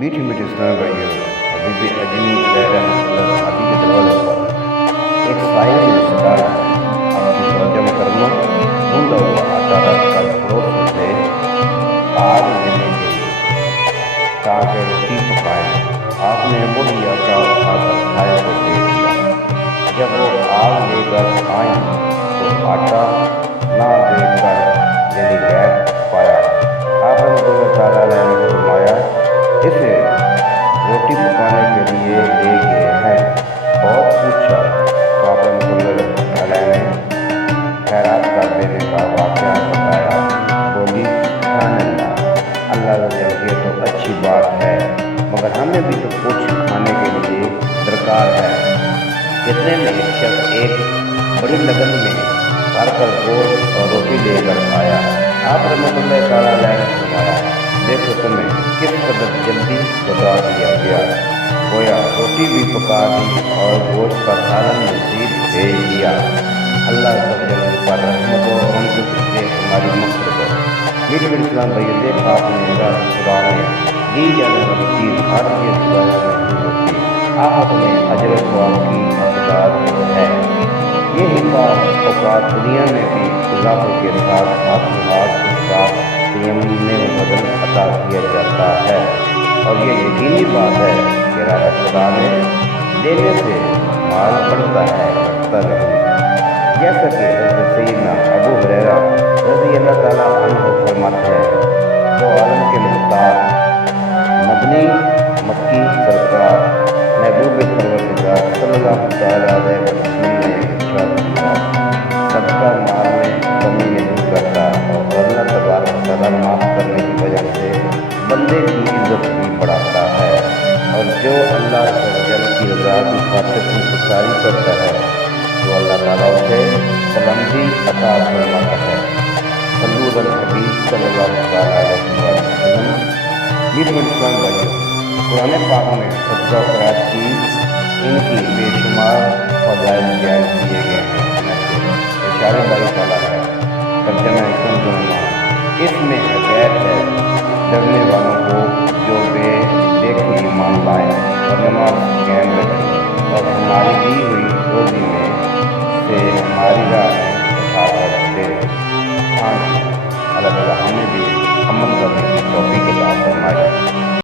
میٹھی میٹھی اسلام بھائیوں، حبیب اجمی علیہ رحمۃ اللہ عادی کے دروازے پر ایک سائل نے ستارا ہے۔ آپ کی زوجہ مکرمہ گوندا ہوا آٹا رکھ کر پڑوس سے آگ لینے گئی تاکہ روٹی پکائیں۔ آپ نے وہی آٹا اٹھا کر سائل کو دے دیا۔ جب وہ آگ لے کر آئیں تو آٹا نہ دیکھ کر یعنی غائب پایا۔ آپ رحمۃ اللہ تعالیٰ علیہ نے فرمایا، اسے روٹی پکانے کے لیے لے گئے ہیں۔ بہت پوچھا تو آپ رحمۃ اللہ علیہ نے خیرات کر دینے کا واقعہ بتایا۔ بولی، سبحان اللہ، اللہ یہ تو اچھی بات ہے، مگر ہمیں بھی تو کچھ کھانے کے لیے درکار ہے۔ اتنے میں ایک شخص ایک بڑی لگن میں بھر کر گوشت اور روٹی لے کر آیا۔ آپ رحمۃ اللہ تعالیٰ علیہ نے فرمایا، دیکھو تمہیں کس قدر جلدی بتا دیا گیا، گویا روٹی بھی پکا دی اور گوشت کا سالن مزید بھیج دیا۔ اللہ سب جل پر رحمت ہو اور ان کے سے ہماری مغفرت ہو۔ میٹھے میٹھے اسلام بھائی، دیکھا آپ نے خدا میں دی جانے والی چیز ہر چیز ضائع نہیں ہوتی، آخرت میں اجر و ثواب کی حقدار ہے۔ یہ حفاظ اوقات دنیا میں بھی اضافے کے ساتھ ہاتھوں ہاتھ اس کا تیمم بدل عطا کیا جاتا ہے، اور یہ یقینی بات ہے کہ راہ خدا میں دینے سے مال بڑھتا ہے، گھٹتا نہیں۔ جیسا کہ حضرت سیدنا ابو ہریرہ رضی اللہ تعالیٰ عنہ فرماتے ہیں، دو عالم کے مختار مدنی مکی سرکار محبوب پروردگار صلی اللہ تعالیٰ علیہ وسلم نے ارشاد فرمایا، صدقہ مال میں کمی نہیں کرتا اور اللہ تبارک و تعالیٰ معاف کرنے کی وجہ سے بندے کی عزت بھی بڑھاتا ہے، اور جو اللہ عز و جل کی رضا کی خاطر انکساری کرتا ہے تو اللہ تعالیٰ اسے بلندی عطا فرماتا ہے۔ صلو علی الحبیب صلی اللہ تعالیٰ علیہ وسلم۔ میٹھے میٹھے اسلام بھائیوں، قرآن پاک میں صدقہ خیرات کی ان کی بے شمار فضائل بیان کیے گئے ہیں۔ ان میں سے ارشاد باری تعالیٰ ہے، ترجمہ کنزما، اس میں ہدایت ہے ڈرنے والوں کو جو بے دیکھ ایمان لائیں اور نماز قائم رکھیں اور ہماری دی ہوئی روزی میں سے ہماری راہ